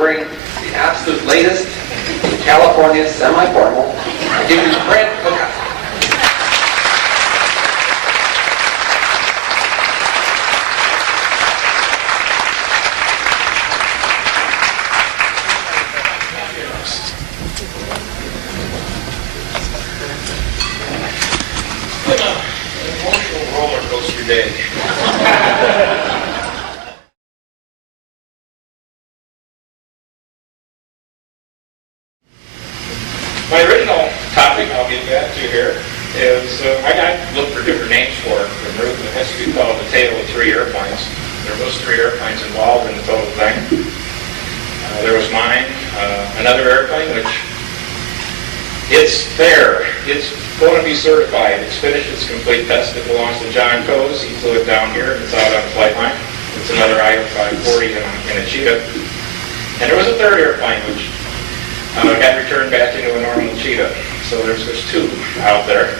wearing the absolute latest in California semi-formal. I give you Fred Kokaska. Been an emotional roller coaster day. My original topic I'll get back to here is, I looked for different names for it. It has to be called The Tale of Three Airplanes. There was 3 airplanes involved in the total thing. There was mine, another airplane, which it's there. It's going to be certified. It's finished its complete test. It belongs to John Coase. He flew it down here. It's out on the flight line. It's another I-540 in a Cheetah. And there was a third airplane, which got returned back into a normal Cheetah. So there's 2 out there.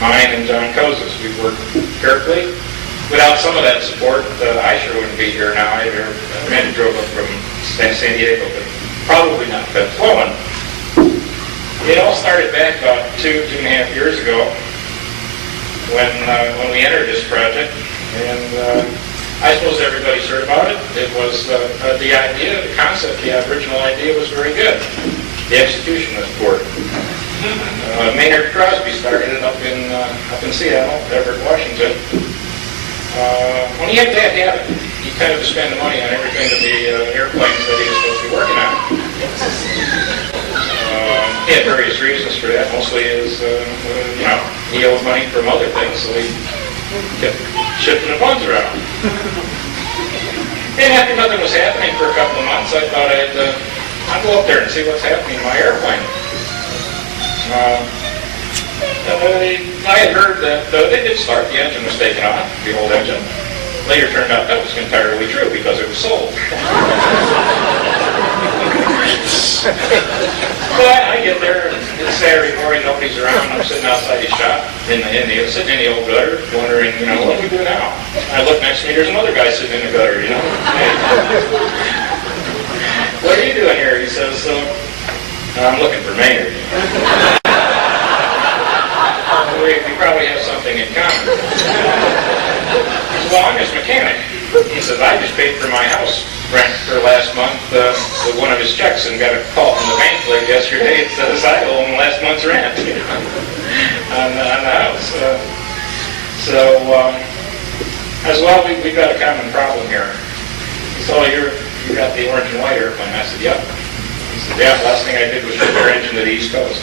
Mine and John Coase's. We've worked carefully. Without some of that support, I sure wouldn't be here now either. Randy drove up from San Diego, but probably not been flowing. It all started back about 2.5 years ago when we entered this project, and I suppose everybody's heard about it. It was the idea, the concept, the original idea was very good. The execution was poor. Maynard Crosby started it up in Seattle, Everett, Washington. When he had that habit, he tended to spend the money on everything that the airplanes that he was supposed to be working on. He had various reasons for that. Mostly is, he owed money from other things, so he kept shifting the funds around. And after nothing was happening for a couple of months, I thought I'd go up there and see what's happening in my airplane. I had heard that they did start, the engine was taken off, the old engine. Later turned out that was entirely true because it was sold. So I get there, it's Saturday morning, nobody's around, I'm sitting outside his shop, sitting in the old gutter, wondering, what do we do now? I look next to me, there's another guy sitting in the gutter, Hey, what are you doing here? He says, I'm looking for Maynard. We probably have something in common. Well, I'm his mechanic. He says, I just paid for my house rent for last month with one of his checks and got a call from the bank late yesterday. It says I owe him last month's rent on the house. As well, we've got a common problem here. So you got the orange and white airplane. I said, yep. He said, yeah, last thing I did was ship your engine to the East Coast.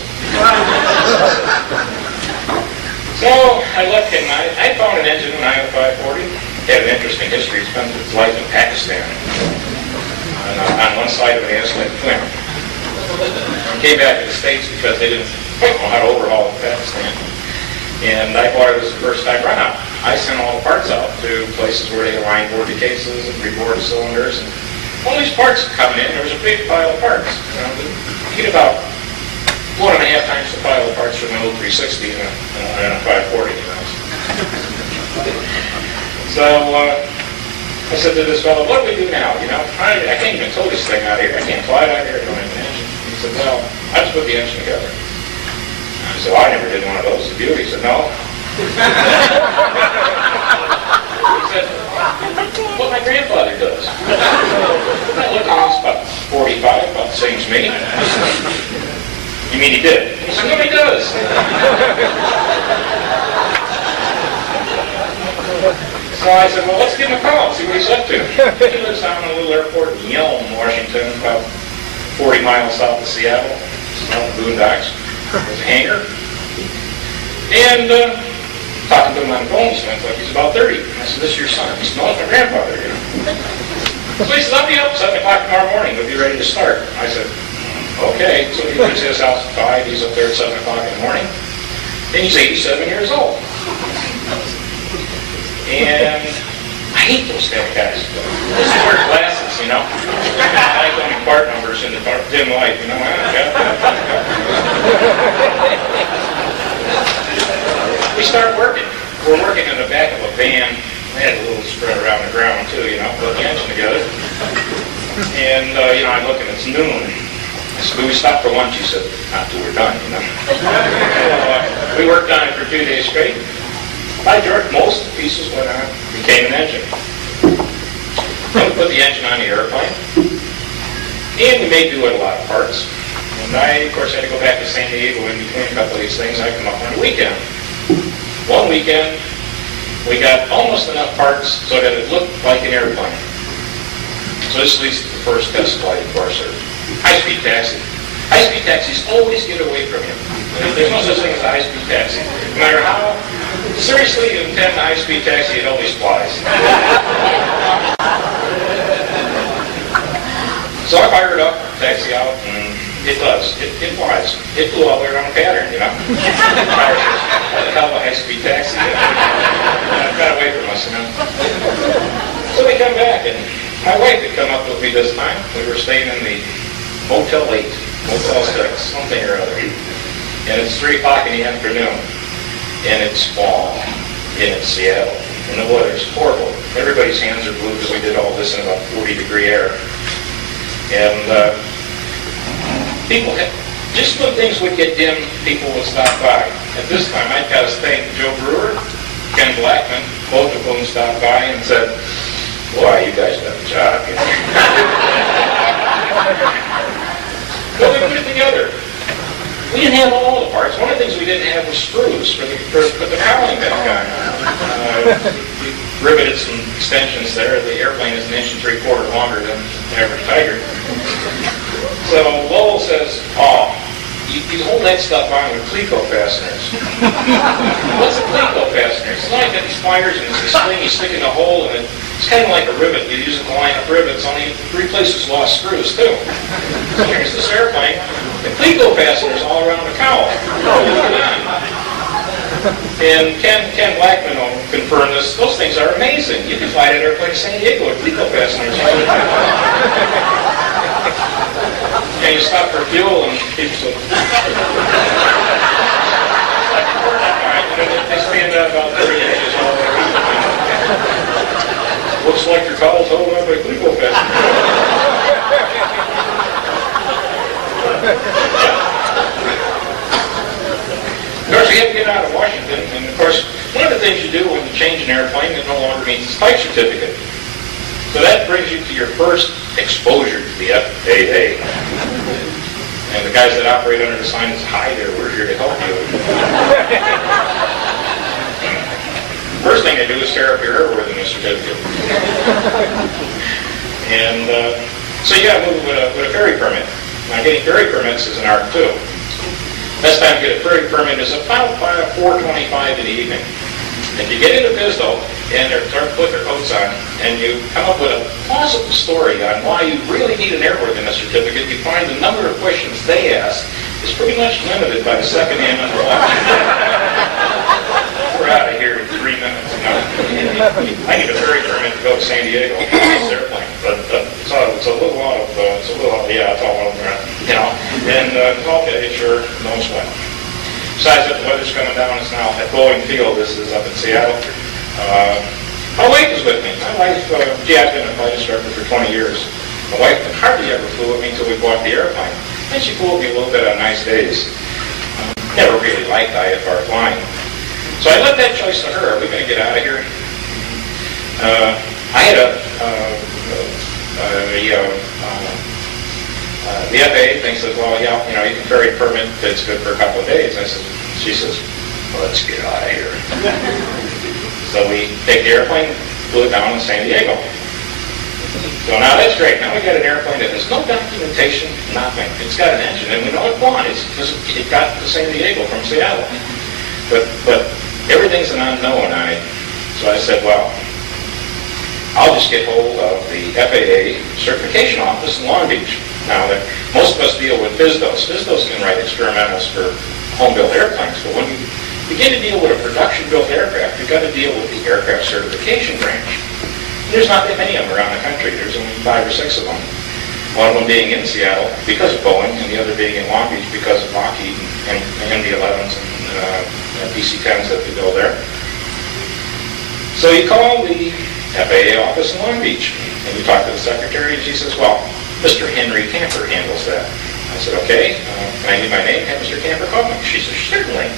So I looked and I found an engine in I-540. It had an interesting history. It spent its life in Pakistan. On one side of it, it has like twin. Came back to the States because they didn't quite know how to overhaul Pakistan. And I bought it as a first-time run-out. I sent all the parts out to places where they line board the cases and reboard the cylinders. And all these parts coming in, there was a big pile of parts. You get about 1.5 times the pile of parts from an old 360 and a 540. So I said to this fellow, what do we do now? I can't even tow this thing out of here. I can't fly it out of here. I don't have an engine. He said, well, I just put the engine together. I said, well, I never did one of those. The beauty. He said, no. He said, what my grandfather does. I looked at him, he's about 45, about the same as me. You mean he did? He said, no, he does. So I said, well, let's give him a call, see what he's up to. He lives down in a little airport in Yelm, Washington, about 40 miles south of Seattle. It's out in the boondocks. There's a hangar. And talking to him on the phone, he sounds like he's about 30. I said, this is your son. He smells my grandfather, So he said, I'll be up 7 o'clock tomorrow morning. We'll be ready to start. I said, okay. So he leaves his house at 5. He's up there at 7 o'clock in the morning. And he's 87 years old. And I hate those kind of guys. Just wear glasses, I like owning part numbers in the dim light, We start working. We're working in the back of a van. I had a little spread around the ground too, put the engine together. And, I look and it's noon. I said, "Will we stop for lunch?" He said, "Not till we're done, So, we worked on it for 2 days straight. By George, most of the pieces went on, became an engine. Then we put the engine on the airplane. And we made do with a lot of parts. And I, of course, had to go back to San Diego in between a couple of these things. I come up on a weekend. One weekend, we got almost enough parts so that it looked like an airplane. So this leads to the first test flight, of course, or high-speed taxi. High-speed taxis always get away from you. There's no such thing as a high-speed taxi. No matter how seriously you intend a high-speed taxi, it always flies. So I fired up, taxi out, and it does. It flies. It flew all the way around the pattern, What the hell of a high-speed taxi? It got away from us, So we come back, and my wife had come up with me this time. We were staying in the Motel 8, Motel 6, something or other. And it's 3 o'clock in the afternoon. And it's fall. And it's Seattle. And the weather's horrible. Everybody's hands are blue because we did all this in about 40-degree air. And people had, just when things would get dim, people would stop by. At this time, I'd got to thank Joe Brewer, Ken Blackman, both of whom stopped by and said, "Boy, you guys got a job." Well, we put it together. We didn't have all the parts. One of the things we didn't have was screws for the cowling back on. We riveted some extensions there. The airplane is 1.75 inches longer than the average Tiger. So Lowell says, "Oh, you hold that stuff on with Cleco fasteners." What's a Cleco fastener? It's like got these pliers and it's a sling you stick in a hole, and it's kind of like a rivet. You use it to line up rivets, only 3 places lost screws too. So here's this airplane. The Cleco fasteners all around the cowl. And Ken Blackman will confirm this. Those things are amazing. You can fly that airplane to San Diego with Cleco fasteners. And you stop for fuel and people say, they stand up about 30 inches all the way. Looks like your cowl's holding up a Cleco fastener. Of course, you have to get out of Washington, and of course, one of the things you do when you change an airplane, it no longer means it's type certificate. So that brings you to your first exposure to the FAA. And the guys that operate under the sign is, "Hi there, we're here to help you." First thing they do is tear up your airworthiness certificate. And so you got to move with a ferry permit. Now, getting ferry permits is an art too. Best time to get a ferry permit is about 4:25 in the evening. If you get into Bisdo and they're starting to put their coats on, and you come up with a plausible story on why you really need an airworthiness certificate, you find the number of questions they ask is pretty much limited by the second-hand underwater. We're out of here in 3 minutes. I need a ferry permit to go to San Diego on this airplane, but it's a little out of, it's all over there, and okay, sure, no sweat. Besides that, the weather's coming down. It's now at Boeing Field. This is up in Seattle. My wife was with me. My wife, I've been a flight instructor for 20 years. My wife hardly ever flew with me until we bought the airplane. And she flew with me a little bit on nice days. Never really liked IFR flying. So I left that choice to her. Are we going to get out of here? I had the FAA thinks that, well, you can ferry permit that's good for a couple of days. She says, "Well, let's get out of here." So we take the airplane, flew it down to San Diego. So now that's great. Now we got an airplane that has no documentation, nothing. It's got an engine, and we know it won. It got to San Diego from Seattle. But everything's an unknown on it. So I said, well, I'll just get hold of the FAA certification office in Long Beach. Now, most of us deal with BizDos. BizDos can write experimentals for home-built airplanes, but when you begin to deal with a production-built aircraft, you've got to deal with the aircraft certification branch. And there's not that many of them around the country. There's only 5 or 6 of them. One of them being in Seattle because of Boeing, and the other being in Long Beach because of Lockheed and MD-11s and DC-10s that we build there. So you call the FAA office in Long Beach, and you talk to the secretary, and she says, well, Mr. Henry Camper handles that. I said, okay, can I give my name? Have Mr. Camper call me. She said, certainly.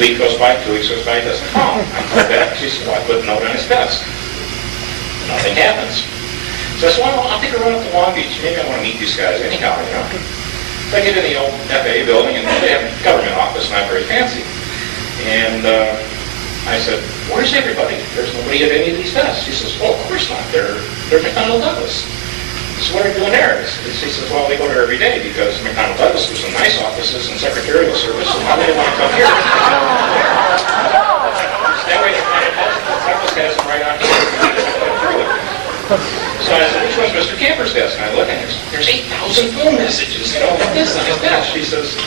Week goes by, 2 weeks goes by, he doesn't call. I call back, she said, well, I put a note on his desk. Nothing happens. So I said, well, I'll take a run up to Long Beach. Maybe I want to meet these guys anyhow, you know. So I get in the old FAA building, and they have a government office, not very fancy. And I said, where's everybody? There's nobody at any of these desks. She says, well, of course not. They're McDonnell Douglas. So what are you doing there? She says, well, they go there every day because McDonnell Douglas was some nice offices and secretarial service, and now they want to come here. That way McDonnell Douglas has them right on here. So I said, which one's Mr. Camper's desk? And I look, and there's 8,000 phone messages, you know, like this on his desk. She says,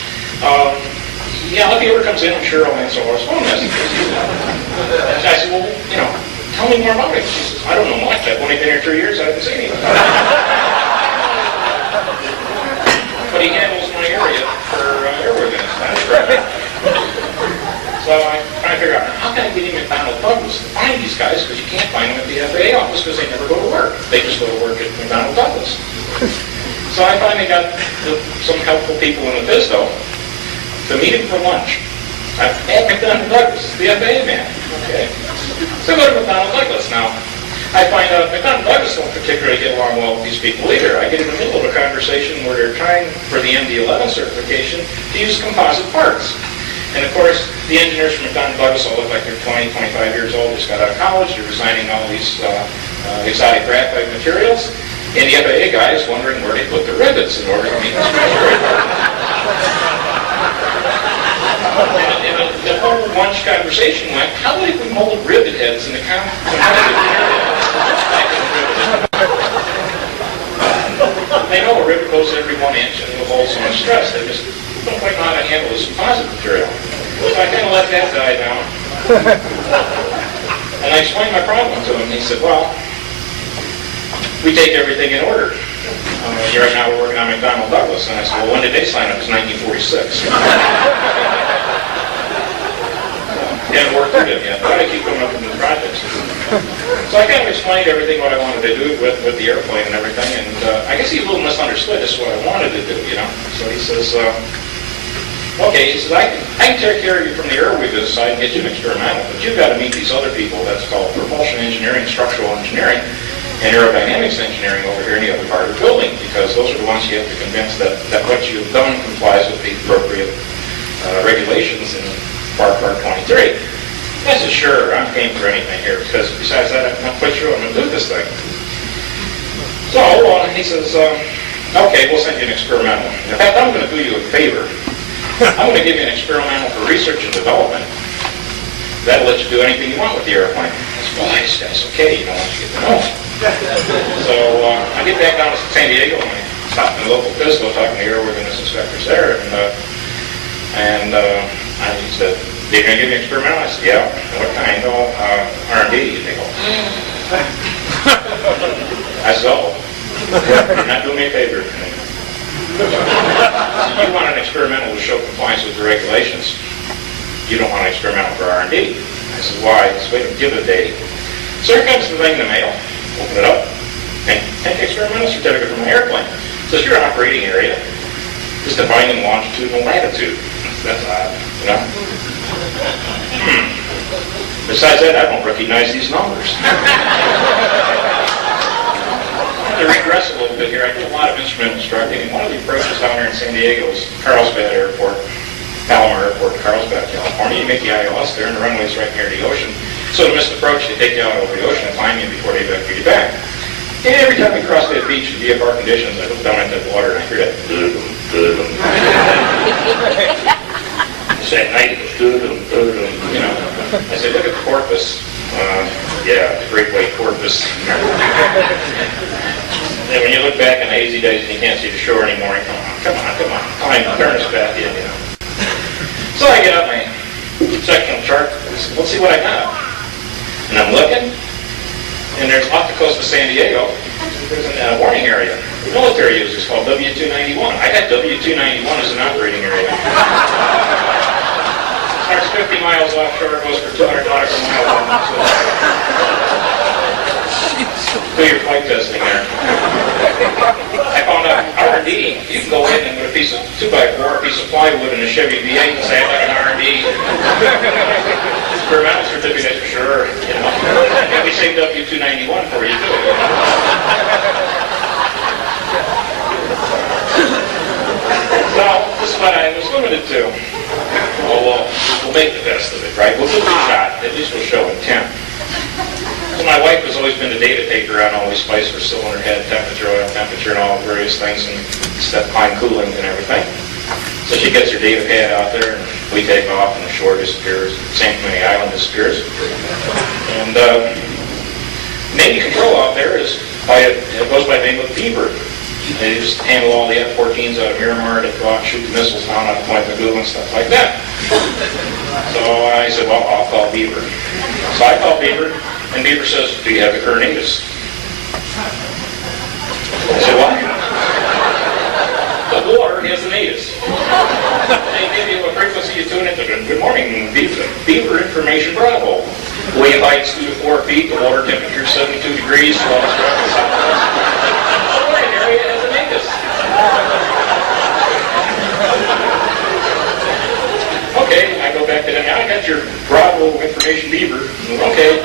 yeah, if he ever comes in, I'm sure I'll answer all his phone messages. And I said, well, you know, tell me more about it. She says, I don't know much. I've only been here 3 years. I haven't seen anything. But he handles my area for airworthiness. That's right. So I try to figure out, how can I get him at McDonnell Douglas to find these guys? Because you can't find them at the FAA office because they never go to work. They just go to work at McDonnell Douglas. So I finally got some helpful people in the FISDO to meet him for lunch at McDonnell Douglas, the FAA man. Okay. So I go to McDonnell Douglas now. I find out McDonnell Douglas don't particularly get along well with these people either. I get in the middle of a conversation where they're trying for the MD-11 certification to use composite parts. And of course, the engineers from McDonnell Douglas all look like they're 20, 25 years old, just got out of college, they're designing all these exotic graphite materials. And the FAA guy is wondering where they put the rivets in order to meet this criteria. And the whole lunch conversation went, how would we mold rivet heads in the competitive area? They know a rivet goes every 1 inch and it'll hold so much stress. They just don't quite know how to handle this composite material. So I kind of let that die down. And I explained my problem to him. He said, well, we take everything in order. Right now we're working on McDonnell Douglas. And I said, well, when did they sign up? It was 1946. Haven't worked with him yet, but I keep coming up with new projects. So I kind of explained everything what I wanted to do with the airplane and everything, and I guess he a little misunderstood as to what I wanted to do, you know. So he says, okay, he says, I can take care of you from the airways side and get you an experimental, but you've got to meet these other people. That's called propulsion engineering, structural engineering, and aerodynamics engineering over here in the other part of the building, because those are the ones you have to convince that what you've done complies with the appropriate regulations in Part 23. I said, sure, I'm game for anything here, because besides that, I'm not quite sure I'm going to do this thing. So he says, okay, we'll send you an experimental. In fact, I'm going to do you a favor. I'm going to give you an experimental for research and development. That'll let you do anything you want with the airplane. I said, well, that's okay, you don't want to get to know. So I get back down to San Diego, and I stop in the local FISDO talking to the airworthiness inspectors there, and he said, they're going to give me an experimental? I said, yeah. What kind? No, R&D. They go, I said, oh, you're not doing me a favor. So you want an experimental to show compliance with the regulations. You don't want an experimental for R&D. I said, why? I said, wait, give it a date. So here comes the thing in the mail. Open it up. And take the experimental certificate from my airplane. It says your operating area is defined in longitude and latitude. That's odd, you know? Besides that, I don't recognize these numbers. To regress a little bit here, I do a lot of instrument instructing, and one of the approaches down here in San Diego is Carlsbad Airport, Palomar Airport, Carlsbad, California. You make the ILS there, and the runway's right near the ocean. So to miss the approach, they take you out over the ocean and find you before they evacuate you back. And every time we cross that beach in VFR conditions, I look down at that water and I hear that at night, you know. I said, look at the porpoise. Yeah, the great white porpoise. And when you look back in the hazy days and you can't see the shore anymore, you come on, turn us back in, you know. So I get out my sectional chart. I said, let's see what I got. And I'm looking, and there's off the coast of San Diego, there's a warning area. The military uses called W291. I got W291 as an operating area. Starts 50 miles offshore, goes for 200 nautical miles. Do your flight testing there. I piece of 2x4, a piece of plywood, and a Chevy V8 and say, I'd like an R&D experimental certificate for sure. You know, and we saved up U-291 for you too. So this is what I was limited to. Well, we'll make the best of it, right? We'll give it a shot. At least we'll show intent. So my wife has always been the data taker on all these spice for cylinder head, temperature, oil temperature, and all the various things, and step pine cooling and everything. So she gets her data pad out there, and we take off, and the shore disappears. Same thing, the island disappears. And Navy control out there it goes by the name of Beaver. They just handle all the F-14s out of Miramar to go out and shoot the missiles down on Point Magoo and stuff like that. So I said, well, I'll call Beaver. So I call Beaver, and Beaver says, do you have the current Aegis? I said, what? The water has an Aegis. They give you a frequency you tune into. Good morning, Beaver Information Bravo. Wave height's 2 to 4 feet, the water temperature 72 degrees, swell strength southwest. Area has an Aegis. Okay, I go back to them. I got your Bravo information Beaver. Okay.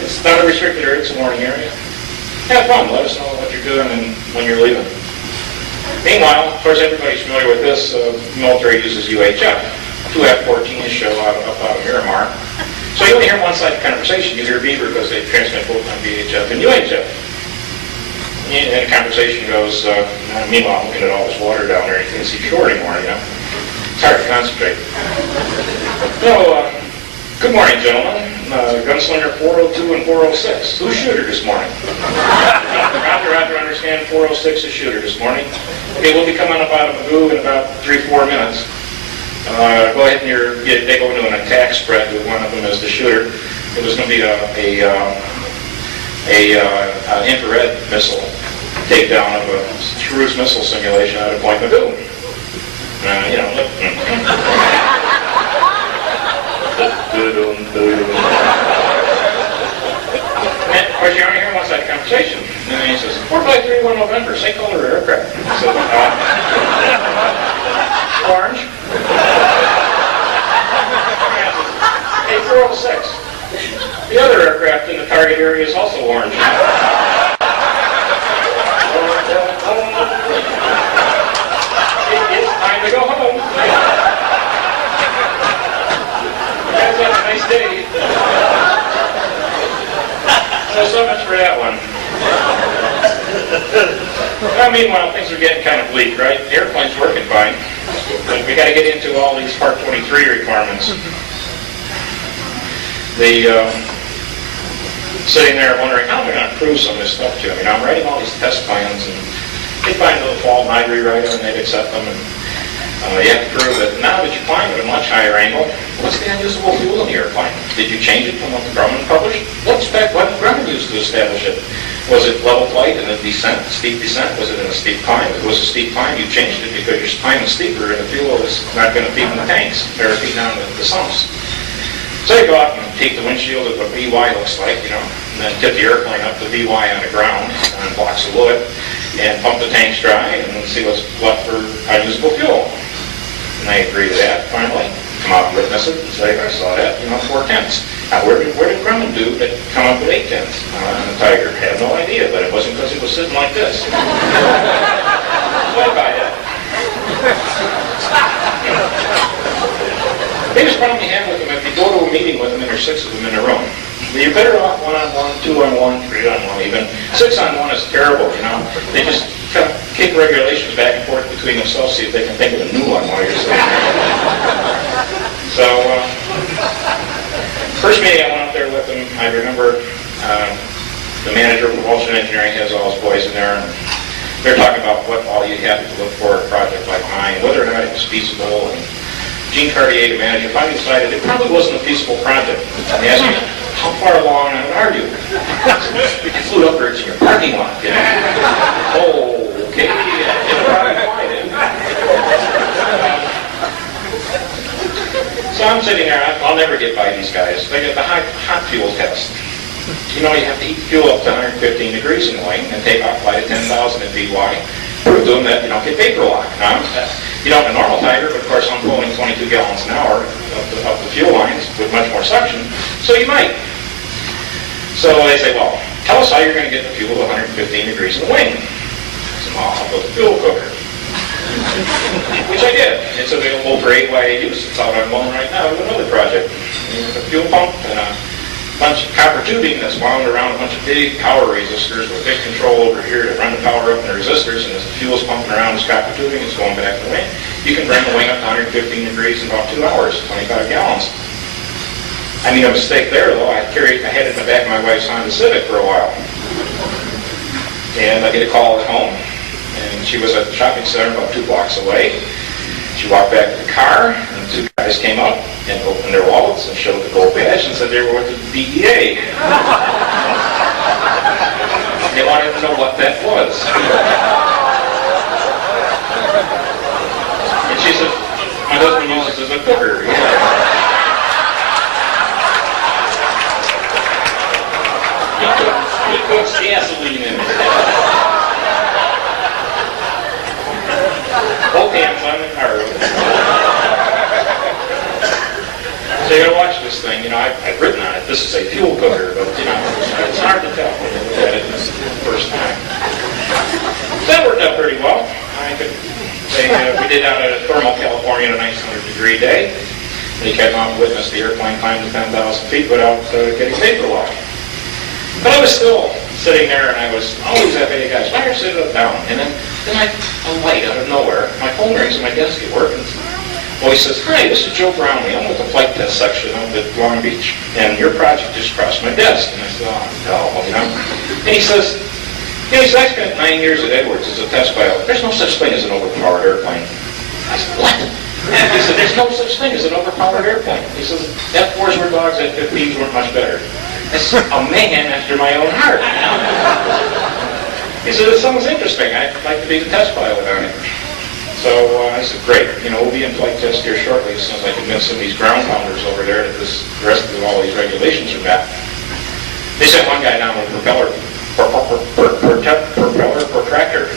It's not a restricted area, it's a warning area. Have fun, let us know what you're doing and when you're leaving. Meanwhile, of course, everybody's familiar with this. The military uses UHF. 2 F-14s show up out of Miramar. So you only hear one side of the conversation. You hear Beaver because they transmit both on VHF and UHF. And the conversation goes, meanwhile, I'm looking at all this water down there, you can't see shore anymore, you know. It's hard to concentrate. So, good morning, gentlemen. Gunslinger 402 and 406. Who's shooter this morning? Roger, understand 406 is shooter this morning. Okay, we'll be coming up out of Magoo in about 3-4 minutes. Go ahead and they go into an attack spread with one of them as the shooter. It was going to be an infrared missile takedown of a cruise missile simulation out of Point Magoo. You know, and of course, you only hear one side of the conversation. And then he says, 4531 November, same color aircraft. So, orange. Hey, 406. The other aircraft in the target area is also orange. It's time to go home. Guys, have a nice day. So much for that one. Well, meanwhile, things are getting kind of bleak, right? The airplane's working fine. But we got to get into all these Part 23 requirements. Sitting there wondering, how am I going to prove some of this stuff to them? You know, I'm writing all these test plans, and they find a little fault, and I'd rewrite them, and they'd accept them, and you have to prove that now that you climb at a much higher angle, what's the unusable fuel in the airplane? Did you change it from what Grumman published? What Grumman used to establish it? Was it level flight and a descent, steep descent? Was it in a steep climb? If it was a steep climb, you changed it because your climb is steeper, and the fuel is not going to feed in the tanks, or feed down the sumps. So you go out and take the windshield of what VY looks like, you know, and then tip the airplane up to VY on the ground on blocks of wood, and pump the tanks dry, and then see what's left for unusable fuel. And I agree to that, finally. Come out and witness it and say, I saw that, you know, 4 tenths. Now, where did Grumman do that come up with 8 tenths on the Tiger? I have no idea, but it wasn't because it was sitting like this. So I buy that. Biggest problem you have with them, if you go to a meeting with them and there's 6 of them in a room, you're better off 1-on-1, 2-on-1, 3-on-1 even. 6-on-1 is terrible, you know. They just kind of kick regulations back and forth between themselves, see if they can think of a new one while you're sitting there. So, first meeting I went up there with them, I remember the manager of propulsion engineering has all his boys in there, and they're talking about what all you have to look for a project like mine, whether or not it was feasible. And Gene Cartier, the manager, finally decided it probably wasn't a feasible project. And he asked me, how far along are you? You flew upwards in your parking lot, you know. Oh, okay. So I'm sitting there, I'll never get by these guys. They get the hot fuel test. You know, you have to heat fuel up to 115 degrees in the wing and take off flight at 10,000 at VY. Prove prove to them that you don't get vapor lock. Now, you don't have a normal Tiger, but of course I'm pulling 22 gallons an hour up the fuel lines with much more suction, so you might. So they say, well, tell us how you're going to get the fuel to 115 degrees in the wing. I said, well, I'll build a fuel cooker. Which I did. It's available for 8YA use. It's out on loan right now with another project. There's a fuel pump and a bunch of copper tubing that's wound around a bunch of big power resistors with a big control over here to run the power up in the resistors, and as the fuel's pumping around this copper tubing, it's going back to the wing. You can bring the wing up to 115 degrees in about 2 hours, 25 gallons. I made a mistake there, though. I had it in the back of my wife's Honda Civic for a while. And I get a call at home, and she was at the shopping center about 2 blocks away. She walked back to the car, and 2 guys came up and opened their wallets and showed the gold badge and said they were with the DEA. They wanted to know what that was. And she said, my husband uses it as a cooker. He puts gasoline in it. Both hands on the car. So you gotta watch this thing. You know, I've written on it, this is a fuel cooker, but you know, it's hard to tell when you look at it the first time. So that worked out pretty well. We did out at Thermal, California on a nice 100-degree day. They came out and witnessed the airplane climb to 10,000 feet without getting vapor lock. But I was still sitting there, and I was always FAA guys, why are you sitting down? And then a light out of nowhere. My phone rings at my desk at work, and he says, hi, this is Joe Brownlee. I'm with the flight test section up at Long Beach, and your project just crossed my desk. And I said, oh, no, you know. And he says, I spent 9 years at Edwards as a test pilot. There's no such thing as an overpowered airplane. I said, what? He said, there's no such thing as an overpowered airplane. He says, F-4s were dogs, F-15s weren't much better. It's a man after my own heart. He said, it sounds interesting. I'd like to be the test pilot on it. So I said, great. We'll be in flight test here shortly as soon as I convince some of these ground pounders over there that the rest of all these regulations are met. They sent one guy down with a propeller protractor.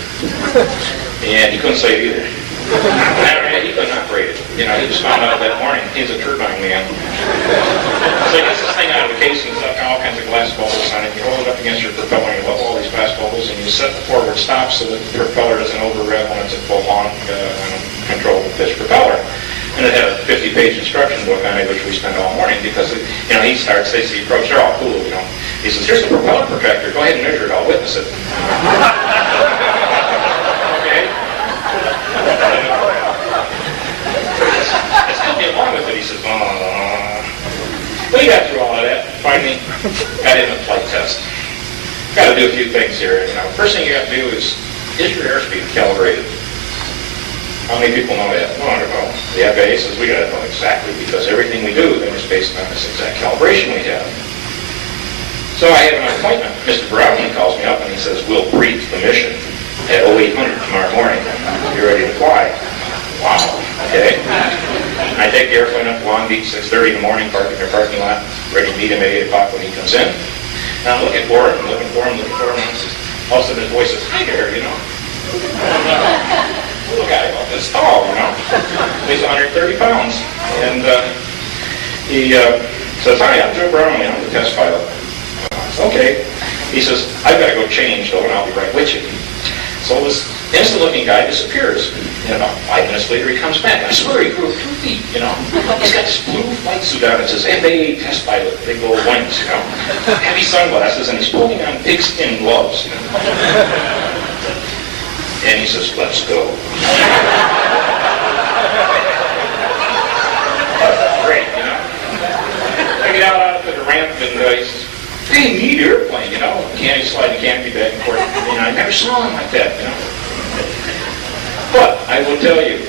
And he couldn't say it either. He couldn't operate it. He just found out that morning. He's a turbine man. So he gets this thing out of the case and he's got all kinds of glass bubbles on it. You hold it up against your propeller and you level all these glass bubbles and you set the forward stop so that the propeller doesn't over-rev when it's at full honk, control the pitch propeller. And it had a 50-page instruction book on it, which we spent all morning because, he starts, they see the approach, they're all cool, He says, here's the propeller protractor. Go ahead and measure it. I'll witness it. Okay? I still get along with it. He says, But he got through all of that. Finally, got in a flight test. Got to do a few things here. First thing you got to do is your airspeed calibrated? How many people know that? Wonderful. The FAA says we got to know exactly because everything we do then is based on this exact calibration we have. So I have an appointment. Mr. Brownlee calls me up and he says, we'll brief the mission at 0800 tomorrow morning. You're ready to fly. Wow. Okay. I take the airplane up to Long Beach, 6:30 in the morning, park in their parking lot, ready to meet him at 8 o'clock when he comes in. Now I'm looking for him, and all of a sudden his voice says, hi there, Little guy about this tall, Weighs 130 pounds. And he says, hi, I'm Joe Brownlee, I'm the test pilot. Okay. He says, I've got to go change, though, and I'll be right with you. So this innocent-looking guy disappears. And about 5 minutes later, he comes back. I swear he grew 2 feet, He's got this blue flight suit on. It says FAA test pilot, big gold wings, Heavy sunglasses, and he's pulling on pigskin gloves, And he says, let's go. Great, I get out to the ramp, and he says, hey, neat airplane, Candy sliding canopy back and forth. I never saw him like that, But I will tell you,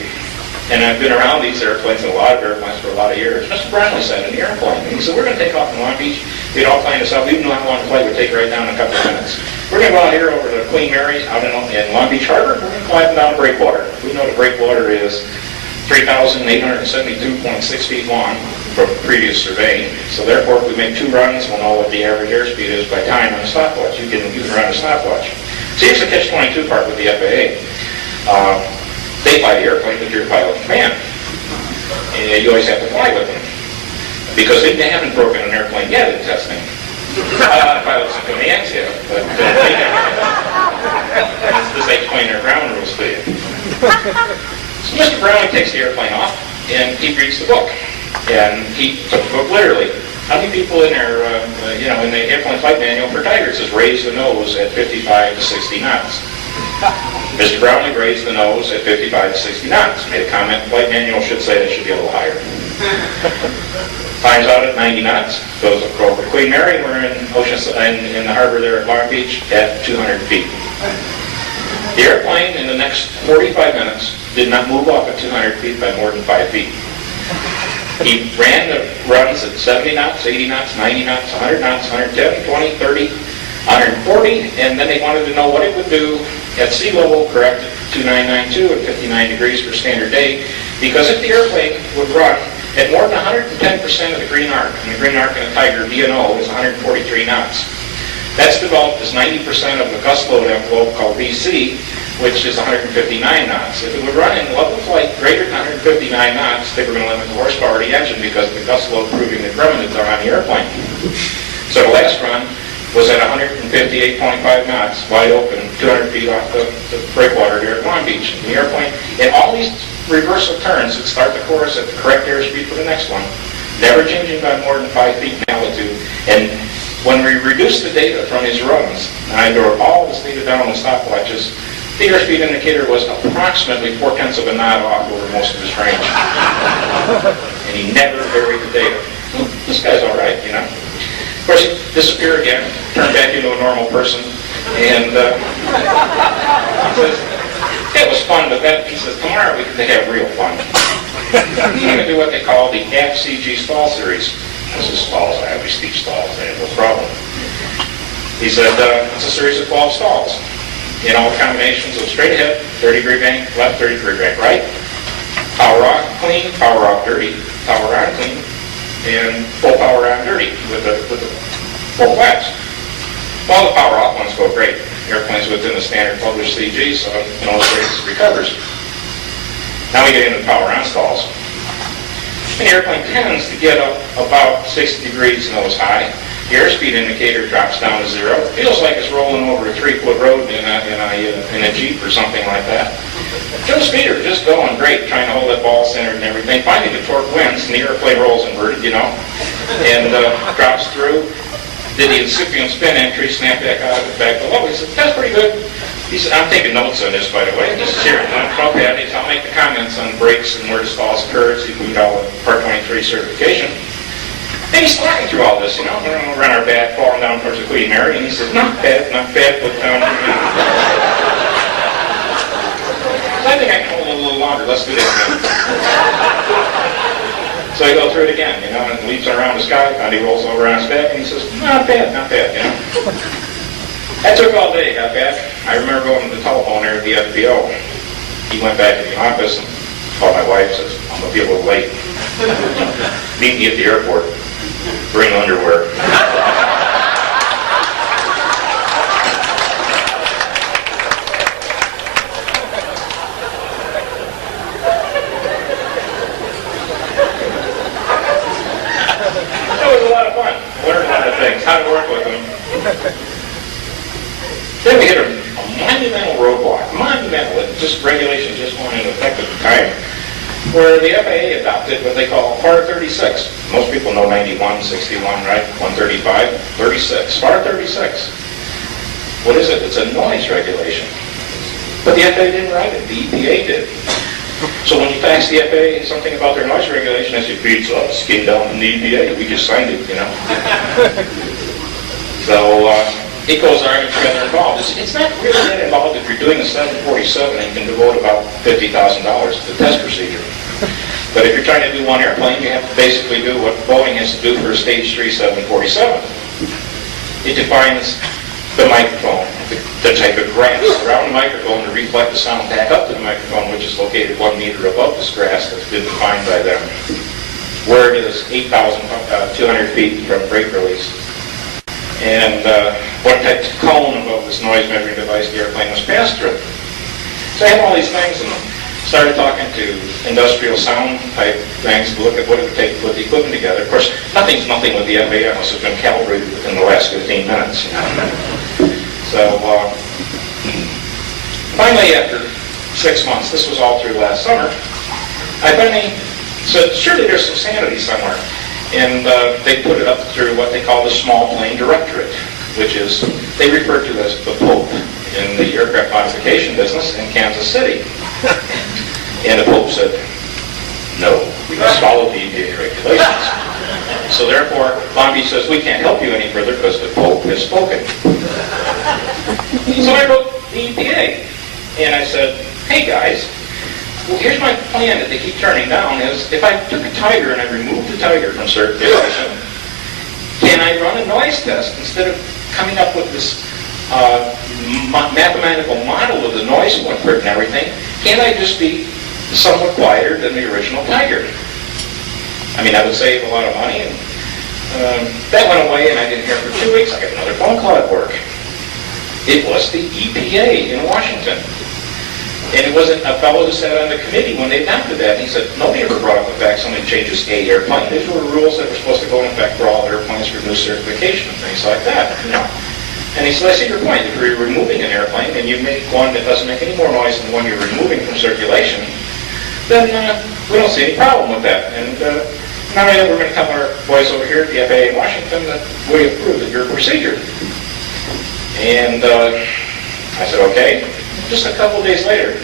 and I've been around these airplanes and a lot of airplanes for a lot of years. Mr. Brownlee sat in the airplane, and he said, we're going to take off from Long Beach. We'd all plan this out. We didn't know how long the flight would take right down in a couple of minutes. We're going to go out here over to Queen Mary, out in Long Beach Harbor. We're going to fly them down to breakwater. We know the breakwater is 3,872.6 feet long from previous surveying. So therefore, if we make 2 runs, we'll know what the average airspeed is by time on a stopwatch. You can run a stopwatch. So here's the catch-22 part with the FAA. They fly the airplane, but you're a pilot command. And you always have to fly with them. Because they haven't broken an airplane yet in testing. Pilots and commands have, but they haven't. This explain their ground rules to you. So Mr. Browning takes the airplane off, and he reads the book. And he took the book literally. How many people in there, in the airplane flight manual for Tigers says raise the nose at 55 to 60 knots. Mr. Brownlee raised the nose at 55 to 60 knots. Made a comment, the flight manual should say it should be a little higher. Times out at 90 knots, goes over to Queen Mary, and we're in the harbor there at Long Beach at 200 feet. The airplane in the next 45 minutes did not move off at 200 feet by more than 5 feet. He ran the runs at 70 knots, 80 knots, 90 knots, 100 knots, 110, 20, 30, 140, and then they wanted to know what it would do at sea level, correct, at 2992 at 59 degrees per standard day, because if the airplane would run at more than 110% of the green arc, and the green arc in a Tiger VNO is 143 knots. That's developed as 90% of the gust load envelope called VC, which is 159 knots. If it would run in level flight greater than 159 knots, they were going to limit the horsepower of the engine because of the gust load proving the Grumman are on the airplane. So the last run was at 158.5 knots, wide open, 200 feet off the breakwater there at Long Beach. And the airplane, in all these reversal turns that start the course at the correct airspeed for the next one, never changing by more than 5 feet in altitude. And when we reduced the data from his runs, and I wrote all this data down on the stopwatches, the airspeed indicator was approximately 0.4 of a knot off over most of his range. And he never varied the data. This guy's all right, you know. Of course, he disappeared again, turned back into a normal person, and he says, it was fun, but then he says, tomorrow we can have real fun. We're going to do what they call the FCG stall series. This is stalls. I always teach stalls. I have no problem. He said, it's a series of 12 stalls. In all combinations of straight ahead, 30-degree bank, left 30-degree bank, right. Power off clean, power off dirty, power on clean, and full power on dirty with the full flaps. Well, the power off ones go great. Airplane's within the standard published CG, so in those rates recovers. Now we get into the power on stalls. And the airplane tends to get up about 60 degrees nose high. The airspeed indicator drops down to 0. It feels like it's rolling over a 3-foot road in a Jeep or something like that. Joe Speeder just going great, trying to hold that ball centered and everything. Finally, the torque wins, and the airplane rolls inverted, and drops through. Did the incipient spin entry, snap back out of the back below. He said, that's pretty good. He said, I'm taking notes on this, by the way. This is here. Okay, I'll make the comments on brakes and where the stalls occur, so you can meet all the Part 23 certification. And he's flying through all this, we're going to run our bat, falling down towards the Queen Mary, and he says, not bad, put down. I think I can hold it a little longer. Let's do this again. So he goes through it again, and leaps around the sky, and he rolls over on his back, and he says, not bad, That took all day, got back. I remember going to the telephone there at the FBO. He went back to the office and called my wife and says, I'm going to be a little late. Meet me at the airport. Bring underwear. How to work with them. Then we hit a monumental roadblock. Monumental. Regulation just went into effect at the time, where the FAA adopted what they call FAR 36. Most people know 91, 61, right? 135, 36. FAR 36. What is it? It's a noise regulation. But the FAA didn't write it. The EPA did. So when you fax the FAA something about their noise regulation, as it beats up, skin down from the EPA, we just signed it, So it goes on rather involved. It's not really that involved if you're doing a 747 and you can devote about $50,000 to the test procedure. But if you're trying to do one airplane, you have to basically do what Boeing has to do for a Stage 3 747. It defines the microphone, the type of grass around the microphone to reflect the sound back up to the microphone, which is located 1 meter above this grass that's been defined by them, where it is 8,200 feet from brake release. And what type of cone above this noise measuring device the airplane was passed through. So I had all these things and started talking to industrial sound type things to look at what it would take to put the equipment together. Of course, nothing's nothing with the FAA. I must have been calibrated within the last 15 minutes. So finally, after 6 months, this was all through last summer, I finally said, surely there's some sanity somewhere. And they put it up through what they call the Small Plane Directorate, which is, they refer to as the Pope in the aircraft modification business in Kansas City. And the Pope said, no, we must follow the EPA regulations. So therefore, Long Beach says, we can't help you any further because the Pope has spoken. So I wrote the EPA. And I said, hey guys, well, here's my plan that they keep turning down is, if I took a Tiger and I removed the Tiger from certification, can I run a noise test instead of coming up with this mathematical model of the noise footprint and everything? Can I just be somewhat quieter than the original Tiger? I mean, I would save a lot of money. And that went away, and I didn't hear for 2 weeks. I got another phone call at work. It was the EPA in Washington. And it wasn't a fellow who sat on the committee when they adopted that. He said, nobody ever brought up the fact somebody changes a airplane. These were rules that were supposed to go in effect for all airplanes for new certification and things like that. You know. And he said, I see your point. If you're removing an airplane and you make one that doesn't make any more noise than the one you're removing from circulation, then we don't see any problem with that. And not only that, we're going to tell our boys over here at the FAA in Washington that we approve of your procedure. And I said, okay. Just a couple of days later,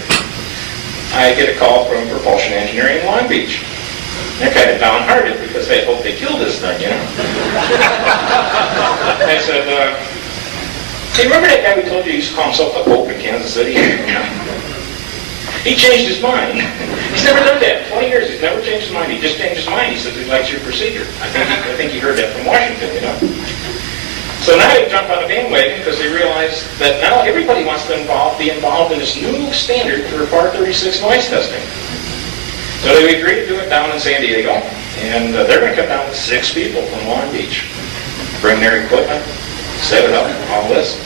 I get a call from Propulsion Engineering in Long Beach. They're kind of downhearted because they hope they kill this thing, you know. I said, hey, remember that guy we told you used to call himself the Pope in Kansas City? He changed his mind. He's never done that. 20 years, he's never changed his mind. He just changed his mind. He says he likes your procedure. I think he heard that from Washington, you know. So now they jump on the bandwagon because they realize that now everybody wants to be involved in this new standard for Part 36 noise testing. So they agreed to do it down in San Diego, and they're going to come down with 6 people from Long Beach, bring their equipment, set it up, all this.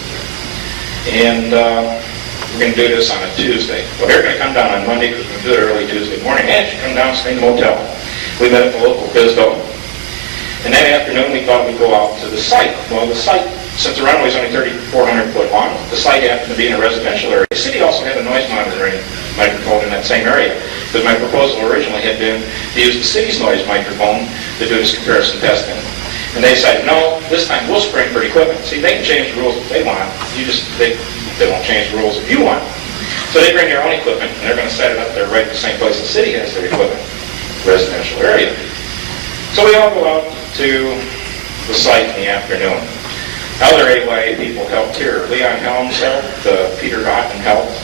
And we're going to do this on a Tuesday. Well, they're going to come down on Monday because we're going to do it early Tuesday morning. And you come down, stay in the motel. We met at the local Bisdo. And that afternoon, we thought we'd go out to the site. Well, the site, since the runway is only 3,400 foot long, the site happened to be in a residential area. The city also had a noise monitoring microphone in that same area, because my proposal originally had been to use the city's noise microphone to do this comparison testing. And they decided, no, this time we'll spring for equipment. See, they can change the rules if they want. They won't change the rules if you want. So they bring their own equipment, and they're going to set it up there right in the same place the city has their equipment, residential area. So we all go out to the site in the afternoon. Other AYA people helped here. Leon Helms helped, Peter Rotten helped.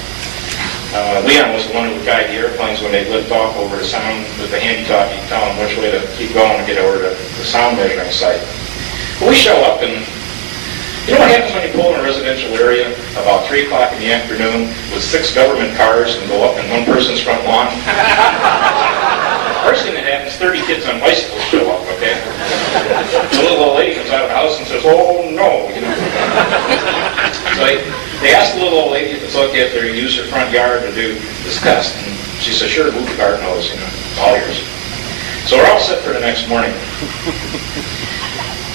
Leon was the one who would guide the airplanes when they lift off over the sound with the handy-talkie, tell them which way to keep going to get over to the sound measuring site. But we show up, and you know what happens when you pull in a residential area about 3 o'clock in the afternoon with 6 government cars and go up in one person's front lawn? First thing that happens, 30 kids on bicycles show up, okay? The little old lady comes out of the house and says, oh no, you know. So they asked the little old lady if it's okay if they use her front yard to do this test. And she said, sure, move the garden hose, you know, it's all yours. So we're all set for the next morning.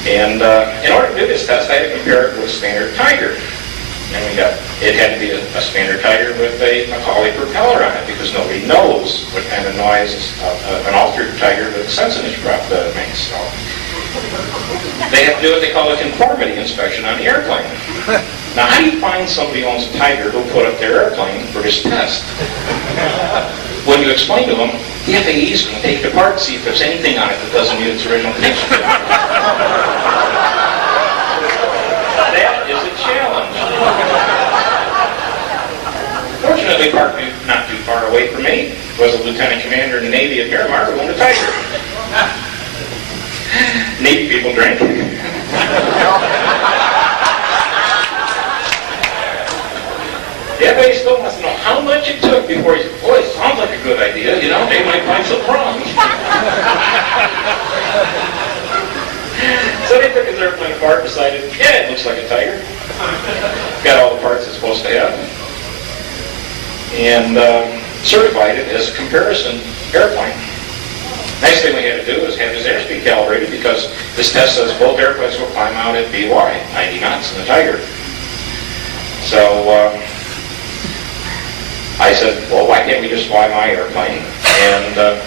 And in order to do this test, I had to compare it with a standard Tiger. And it had to be a standard Tiger with a Macaulay propeller on it, because nobody knows what kind of noise an altered Tiger with a sensitive prop makes. So they have to do what they call a conformity inspection on the airplane. Now, how do you find somebody who owns a Tiger who'll put up their airplane for this test? When you explain to them, the FAA is going to take it apart and see if there's anything on it that doesn't meet its original picture. That is a challenge. Fortunately, parked not too far away from me was a lieutenant commander in the Navy at Miramar who owned a Tiger. Navy people drink. The FAA still wants to know how much it took before he said, boy, it sounds like a good idea, you know, they might find something wrong. So they took his airplane apart, decided, yeah, it looks like a Tiger. Got all the parts it's supposed to have. And and certified it as a comparison airplane. Next thing we had to do was have his airspeed calibrated, because this test says both airplanes will climb out at BY, 90 knots in the Tiger. So I said, well, why can't we just fly my airplane and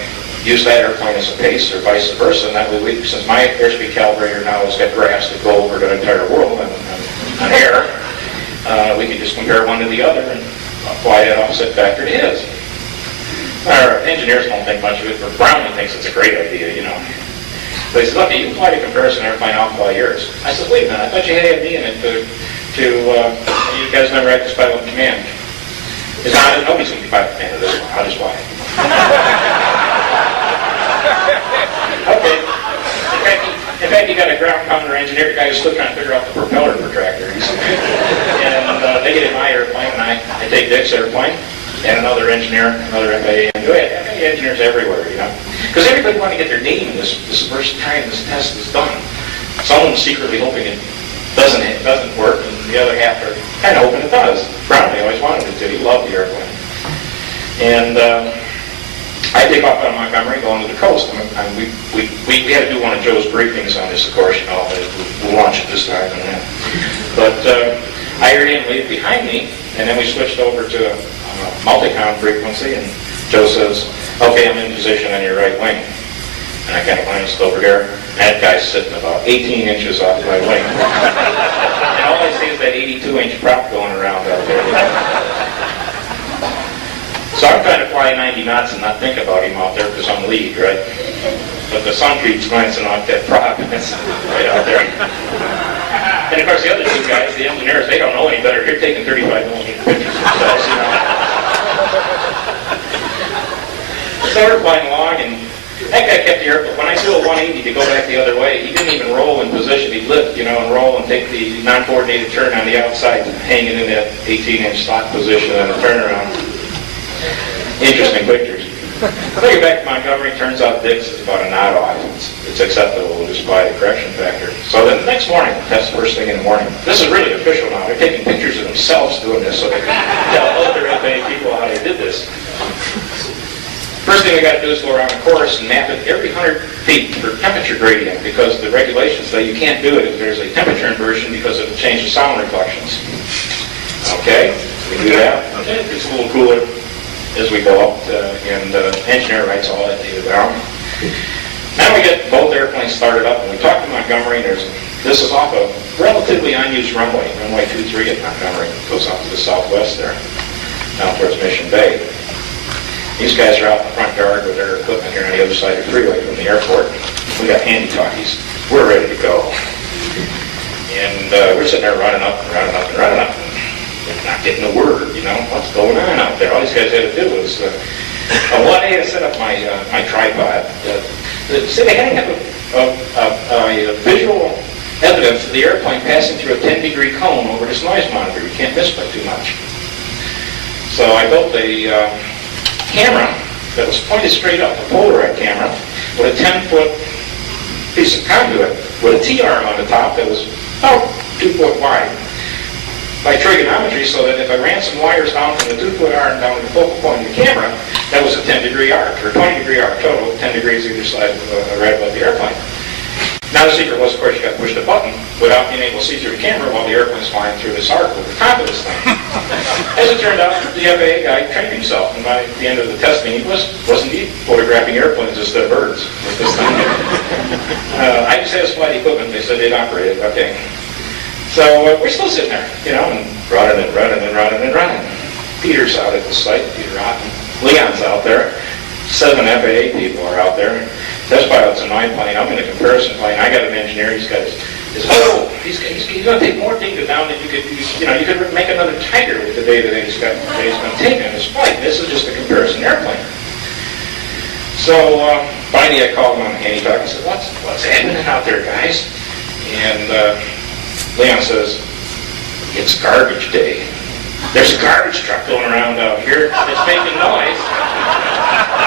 use that airplane as a base, or vice versa? And that way, since my airspeed calibrator now has got graphs that go over the entire world on air, we could just compare one to the other and apply that offset factor to his. Our engineers don't think much of it, but Brownlee thinks it's a great idea, you know. So he says, look, you can fly the comparison airplane, I'll fly yours. I said, wait a minute, I thought you had me in it you guys never had to spy on command. He said, nobody's going to be by command of this one, I'll just fly it. Okay. In fact, you got a ground counter engineer guy who's still trying to figure out the propeller protractor. And they get in my airplane, and I take Dick's airplane, and another engineer, another FAA, and FAA engineers everywhere, you know. Because everybody wants to get their name in this first time this test is done. Someone's secretly hoping it doesn't work, and the other half are kind of hoping it does. Brownlee always wanted it to. He loved the airplane. And I take off out of Montgomery, going to the coast. We had to do one of Joe's briefings on this, of course, you know. We'll launch it this time and that. But I heard him leave behind me, and then we switched over to multi-com frequency, and Joe says, okay, I'm in position on your right wing. And I kind of glanced over there, and that guy's sitting about 18 inches off my wing. And all I see is that 82-inch prop going around out there. So I'm trying to fly 90 knots and not think about him out there because I'm lead, right? But the sun keeps glancing off that prop, and it's right out there. And of course, the other two guys, the engineers, they don't know any better. They're taking 35mm pictures themselves, you know. So we're flying along, and that guy kept the airplane. When I do a 180 to go back the other way, he didn't even roll in position. He'd lift, you know, and roll and take the non-coordinated turn on the outside, hanging in that 18-inch slot position on the turnaround. Interesting pictures. I get back to Montgomery, turns out Dick's is about a knot off. It's acceptable to just apply the correction factor. So then the next morning, that's the first thing in the morning. This is really official now. They're taking pictures of themselves doing this so they can tell other FAA people how they did this. First thing we got to do is go around the course and map it every 100 feet for temperature gradient, because the regulations say you can't do it if there's a temperature inversion because it'll change the sound reflections. Okay, we do that. Okay, it gets a little cooler as we go up, and the engineer writes all that data down. Now we get both airplanes started up, and we talk to Montgomery. This is off a relatively unused runway 23 at Montgomery. It goes off to the southwest there, down towards Mission Bay. These guys are out in the front yard with their equipment here on the other side of the freeway from the airport. We got handy-talkies. We're ready to go. And we're sitting there running up. We're not getting a word, you know, what's going on out there. All these guys had to do was, one day to set up my tripod. So they had to have a visual evidence of the airplane passing through a 10-degree cone over this noise monitor. You can't miss by too much. So I built a camera that was pointed straight up, a Polaroid camera, with a 10-foot piece of conduit with a T-arm on the top that was about 2 foot wide by trigonometry, so that if I ran some wires down from the 2-foot arm down to the focal point of the camera, that was a 10-degree arc, or 20-degree arc total, 10 degrees either side of right above the airplane. Now the secret was, of course, you got to push the button without being able to see through the camera while the airplane's flying through this arc over the top of this thing. As it turned out, the FAA guy trained himself, and by the end of the testing, he was indeed photographing airplanes instead of birds with this thing. I just had to supply the equipment. They said they'd operate it. Okay. So we're still sitting there, you know, and running. Peter's out at the site, Peter Rotten. Leon's out there. 7 FAA people are out there. Test pilot's in my plane. I'm in a comparison plane. I got an engineer. He's got he's going to take more data down than you could make another Tiger with the data that he's going to take on his flight. This is just a comparison airplane. So finally, I called him on the handy-talk. I said, "What's happening out there, guys?" And Leon says, "It's garbage day. There's a garbage truck going around out here that's making noise.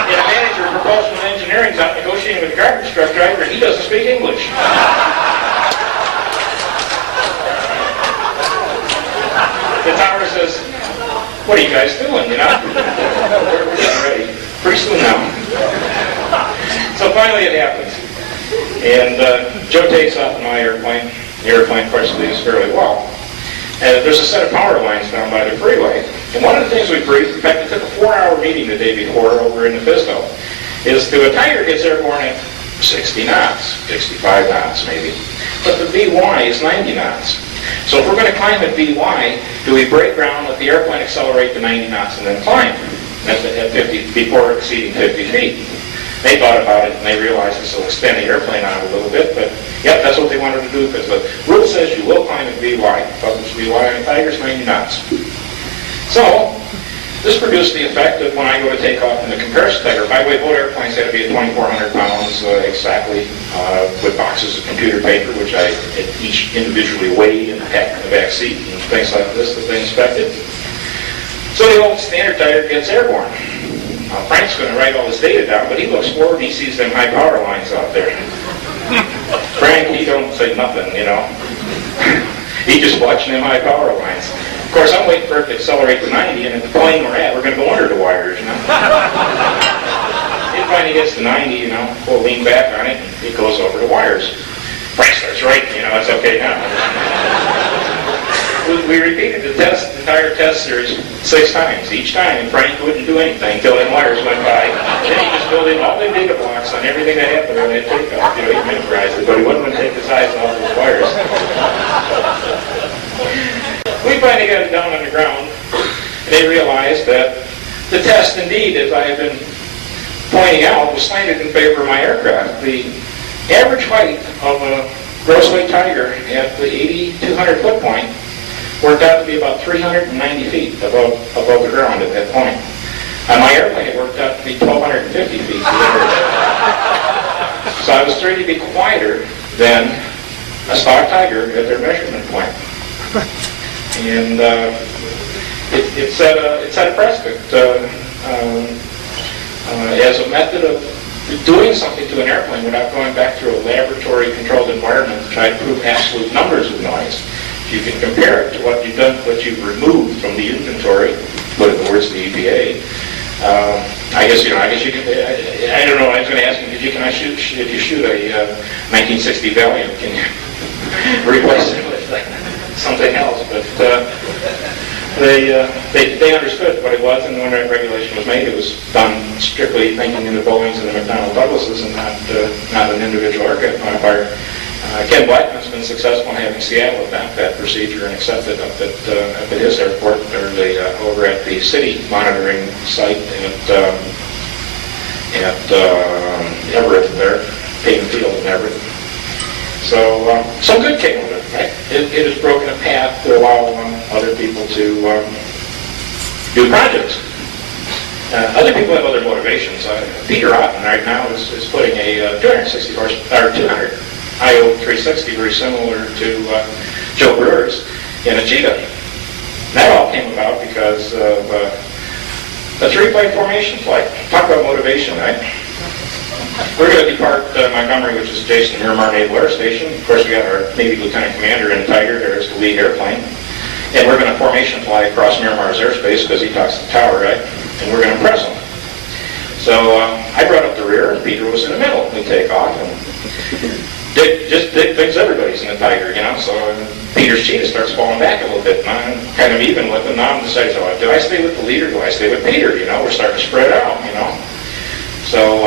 And the manager of propulsion and engineering is out negotiating with a garbage truck driver, and he doesn't speak English." The tower says, what are you guys doing, you know? We're getting ready. Pretty soon now. So finally it happens. And Joe takes off in my airplane. The airplane, of course, leaves fairly well. And there's a set of power lines down by the freeway. And one of the things we briefed, in fact, it took a 4-hour meeting the day before over in the Fisco, is the Tiger gets airborne at 60 knots, 65 knots maybe. But the VY is 90 knots. So if we're going to climb at VY, do we break ground, let the airplane accelerate to 90 knots, and then climb at 50, before exceeding 50 feet? They thought about it, and they realized this will extend the airplane out a little bit, but yep, that's what they wanted to do, because the rule says you will climb at VY. Published VY on the Tiger's 90 knots. So, this produced the effect of when I go to take off in the comparison Tiger. By the way, both airplanes had to be at 2,400 pounds exactly, with boxes of computer paper, which I each individually weighed and packed in the back seat, and things like this that they inspected. So the old standard Tiger gets airborne. Frank's going to write all this data down, but he looks forward and he sees them high power lines out there. Frank, he don't say nothing, you know. He just watching them high power lines. Of course, I'm waiting for it to accelerate to 90, and at the plane we're at, we're going to go under the wires, you know. It finally gets to 90, you know, we'll lean back on it, and it goes over the wires. Frank starts writing, you know, it's okay now. We repeated the entire test series 6 times. Each time, Frank wouldn't do anything until them wires went by. Then he just filled in all the data blocks on everything that happened when they take off. You know, he memorized it, but he wouldn't take his eyes off those wires. We finally got it down on the ground, and they realized that the test, indeed, as I have been pointing out, was slanted in favor of my aircraft. The average height of a gross weight Tiger at the 8,200 foot point worked out to be about 390 feet above the ground at that point. On my airplane, it worked out to be 1,250 feet. So I was 3 feet quieter than a stock Tiger at their measurement point. And it set a precedent as a method of doing something to an airplane without going back through a laboratory-controlled environment to try to prove absolute numbers of noise. You can compare it to what you've done, what you've removed from the inventory, put in the words of the EPA. I guess you can. I don't know. I was going to ask you, if you shoot a 1960 Valiant, can you replace it with something else? But they understood what it was, and when that regulation was made, it was done strictly thinking in the Boeings and the McDonnell Douglases, and not an individual aircraft modifier. Ken Blackman's been successful in having Seattle adopt that procedure and accept it up at his airport, or over at the city monitoring site at Everett there, Payton Field in Everett. So some good came of it, right? It has broken a path to allow other people to do projects. Other people have other motivations. Peter Otten right now is putting a 260 horsepower, 200 IO 360, very similar to Joe Brewer's, in a Cheetah. That all came about because of a 3-plane formation flight. Talk about motivation, right? We're going to depart Montgomery, which is adjacent to Miramar Naval Air Station. Of course, we got our Navy Lieutenant Commander in Tiger there as the lead airplane. And we're going to formation fly across Miramar's airspace because he talks to the tower, right? And we're going to press him. So I brought up the rear, and Peter was in the middle. We take off, and Dick thinks everybody's in the Tiger, you know. So Peter's Cheetah starts falling back a little bit, and I'm kind of even with him. Now I'm deciding, so do I stay with the leader, do I stay with Peter? You know, we're starting to spread out, you know. So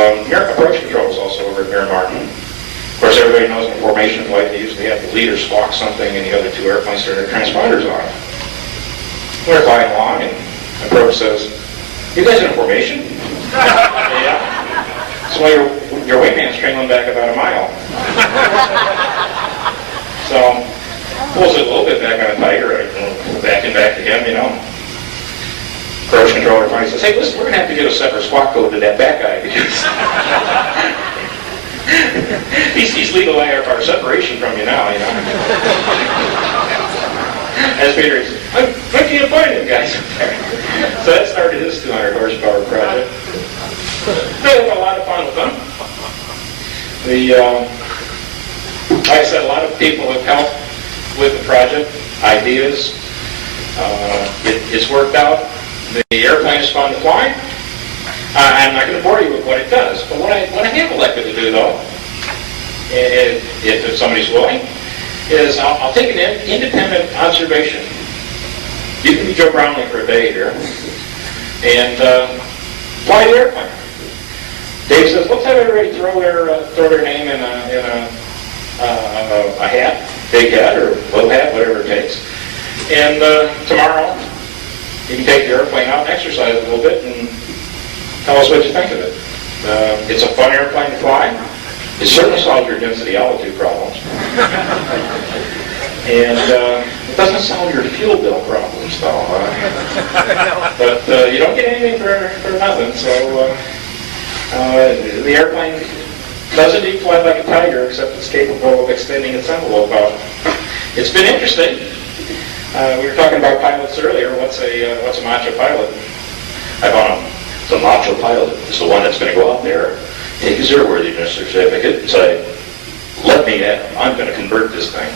approach control is also over at Miramar. Of course, everybody knows in formation flight, they usually have the leader squawk something, and the other 2 airplanes turn their transponders on. We're flying along, and approach says, "You guys in formation?" Yeah. So your wingman's trailing back about a mile. So pulls it a little bit back on a Tiger, right? Back and back again, you know. Approach controller finally says, "Hey, listen, we're going to have to get a separate squawk code to that back guy because he's legal our separation from you now, you know." As Peter says, "I can't find him, guys up there." So that started his 200 horsepower project. We had a lot of fun with them. Like I said, a lot of people have helped with the project, ideas. It's worked out The airplane is fun to fly. I'm not going to bore you with what it does, but what I have elected to do, though, if somebody's willing, is I'll take an independent observation. You can be Joe Brownlee for a day here, and fly the airplane. Dave says, let's have everybody throw their name in a hat, big hat or low hat, whatever it takes. And tomorrow, you can take the airplane out and exercise a little bit and tell us what you think of it. It's a fun airplane to fly. It certainly solves your density altitude problems. And it doesn't solve your fuel bill problems, though. But you don't get anything for nothing. So the airplane does indeed fly like a tiger, except it's capable of extending its envelope out. It's been interesting. We were talking about pilots earlier. What's a macho pilot? I found him. The macho pilot is the one that's going to go out there, take his airworthiness certificate, and say, "Let me in. I'm going to convert this thing."